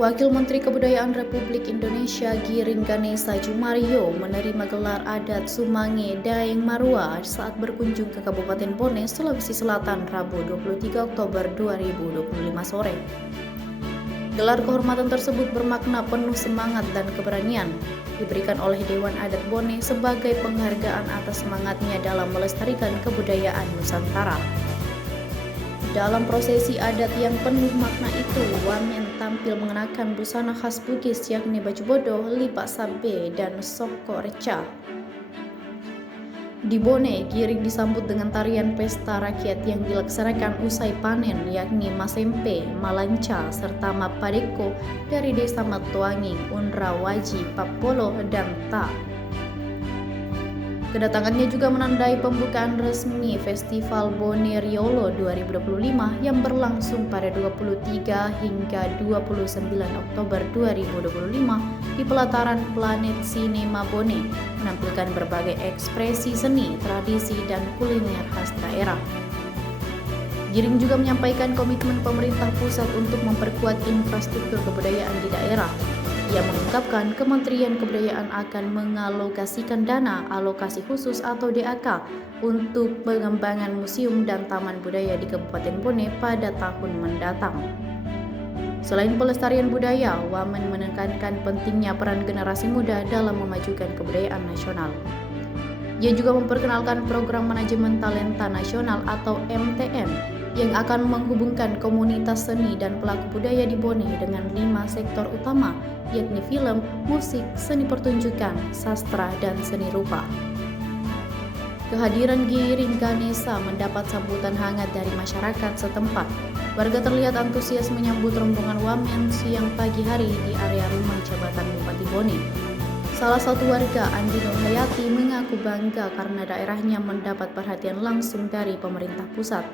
Wakil Menteri Kebudayaan Republik Indonesia Giring Ganesa Jumario menerima gelar adat Sumange Daeng Marua saat berkunjung ke Kabupaten Bone, Sulawesi Selatan, Rabu 23 Oktober 2025 sore. Gelar kehormatan tersebut bermakna penuh semangat dan keberanian, diberikan oleh Dewan Adat Bone sebagai penghargaan atas semangatnya dalam melestarikan kebudayaan Nusantara. Dalam prosesi adat yang penuh makna itu, wamen tampil mengenakan busana khas Bugis yakni baju bodoh, lipak sabe, dan soko reca. Di Bone, Giring disambut dengan tarian pesta rakyat yang dilaksanakan usai panen yakni Masempe, Malanca, serta Mapadeko dari desa Matuanging, Unra, Waji, Papolo, dan Ta. Kedatangannya juga menandai pembukaan resmi Festival Bone Riolo 2025 yang berlangsung pada 23 hingga 29 Oktober 2025 di pelataran Planet Cinema Bone, menampilkan berbagai ekspresi seni, tradisi, dan kuliner khas daerah. Giring juga menyampaikan komitmen pemerintah pusat untuk memperkuat infrastruktur kebudayaan di daerah. Ia mengungkapkan Kementerian Kebudayaan akan mengalokasikan dana alokasi khusus atau DAK untuk pengembangan museum dan taman budaya di Kabupaten Bone pada tahun mendatang. Selain pelestarian budaya, wamen menekankan pentingnya peran generasi muda dalam memajukan kebudayaan nasional. Ia juga memperkenalkan program manajemen talenta nasional atau MTN yang akan menghubungkan komunitas seni dan pelaku budaya di Bone dengan 5 sektor utama, yakni film, musik, seni pertunjukan, sastra, dan seni rupa. Kehadiran Giring Ganesa mendapat sambutan hangat dari masyarakat setempat. Warga terlihat antusias menyambut rombongan wamen siang pagi hari di area rumah jabatan Bupati Bone. Salah satu warga, Andi Nurhayati, mengaku bangga karena daerahnya mendapat perhatian langsung dari pemerintah pusat.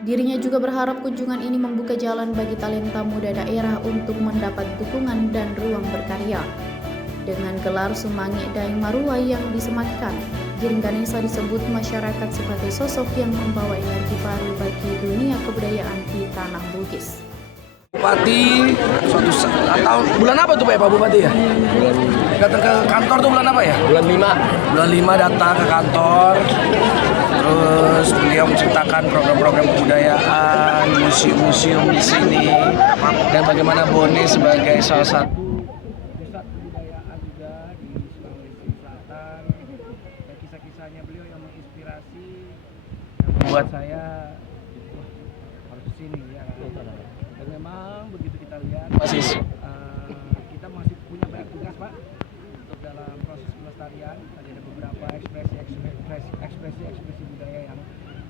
Dirinya juga berharap kunjungan ini membuka jalan bagi talenta muda daerah untuk mendapat dukungan dan ruang berkarya. Dengan gelar Sumange Daeng Marua yang disematkan, Giring Ganesa disebut masyarakat sebagai sosok yang membawa energi baru bagi dunia kebudayaan di tanah Bugis. Bupati suatu atau bulan apa tuh Pak Bupati ya? Datang ke kantor tuh bulan apa ya? Bulan 5. Bulan 5 datang ke kantor. Terus beliau menceritakan program-program kebudayaan, museum-museum di sini, dan bagaimana Bone sebagai salah satu pusat kebudayaan juga di Sulawesi Selatan. Dan kisah-kisahnya beliau yang menginspirasi, yang membuat saya harus ke sini ya. Dan memang begitu kita lihat kita masih punya banyak tugas Pak untuk dalam proses pelestarian. Tadi ada beberapa ekspresi budaya yang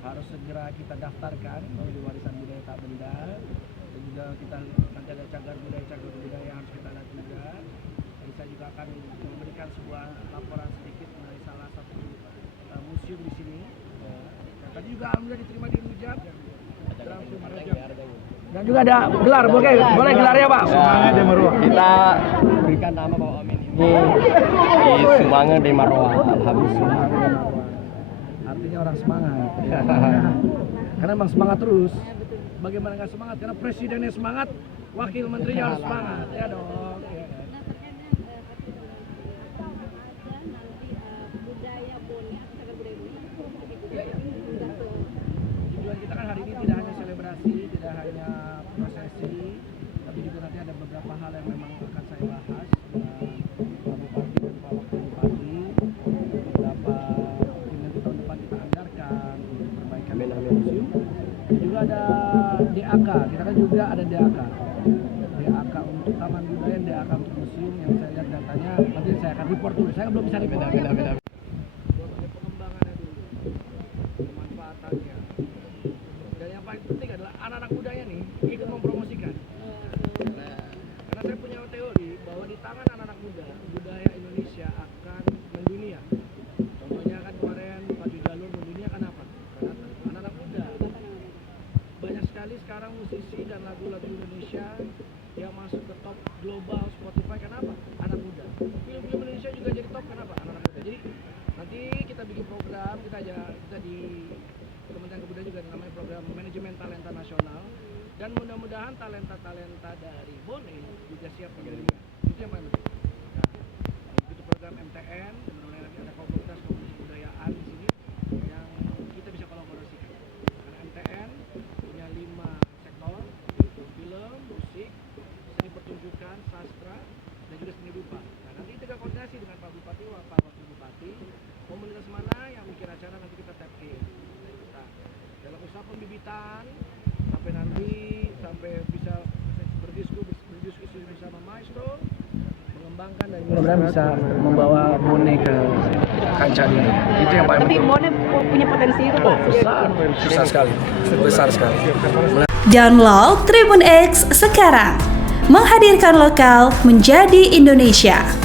harus segera kita daftarkan menjadi warisan budaya tak benda. Dan juga kita nanti ada cagar budaya yang harus kita lihat juga. Dan saya juga akan memberikan sebuah laporan sedikit mengenai salah satu museum di sini. Tadi juga alhamdulillah diterima di Rujak. Dan juga ada gelar, boleh gelarnya Pak? Sumange Daeng Marua. Kita berikan nama Pak Amin ini di Sumange Daeng Marua. Alhamdulillah. Artinya orang semangat. Karena emang semangat terus. Bagaimana nggak semangat? Karena presidennya semangat, wakil menterinya harus semangat. Ya dong. Ya. Tujuan kita kan hari ini tidak hanya selebrasi, tidak hanya prosesi, tapi juga nanti ada beberapa hal yang memang akan saya bahas dengan Pak Bupati dan Pak Wakil Bupati. Beberapa yang tahun depan kita anggarkan untuk perbaikan museum. Juga ada DAK, kita kan juga ada DAK. DAK untuk taman budaya, DAK untuk museum yang saya lihat datanya. Nanti saya akan report dulu. Saya belum bisa report. Pengembangannya dulu, pemanfaatannya. Dan yang paling penting adalah anak-anak mudanya nih ikut mempromosikan. Karena saya punya teori bahwa di tangan anak-anak muda, budaya Indonesia akan mendunia. Contohnya kan kemarin Pak Jalur mendunia kan apa? Karena anak-anak muda. Banyak sekali sekarang musisi dan lagu-lagu Indonesia yang masuk ke top global Spotify. Kenapa? Anak muda. Film-film Indonesia juga jadi top. Kenapa? Anak-anak muda. Jadi nanti kita bikin program, kita di Kementerian Kebudayaan juga namanya program manajemen talenta nasional. Dan mudah-mudahan talenta-talenta dari Bone juga siap menerima. Itu yang paling penting. Nah, itu program MTN, mudah-mudahan nanti ada komunitas kebudayaan di sini yang kita bisa kolaborasikan. Karena MTN punya 5 sektor, yaitu film, musik, seni pertunjukan, sastra, dan juga seni rupa. Nah, nanti kita koordinasi dengan Pak Bupati, Pak Wakil Bupati, komunitas mana yang bikin acara nanti kita tap in. Nah, dalam usaha pembibitan sampai bisa berdiskusi bersama maestro, mengembangkan dan mudah-mudahan bisa membawa Bone ke kancah dunia. Itu yang paling penting. Tapi Bone punya potensi itu Pak. Besar sekali, besar sekali. Download Tribun X sekarang, menghadirkan lokal menjadi Indonesia.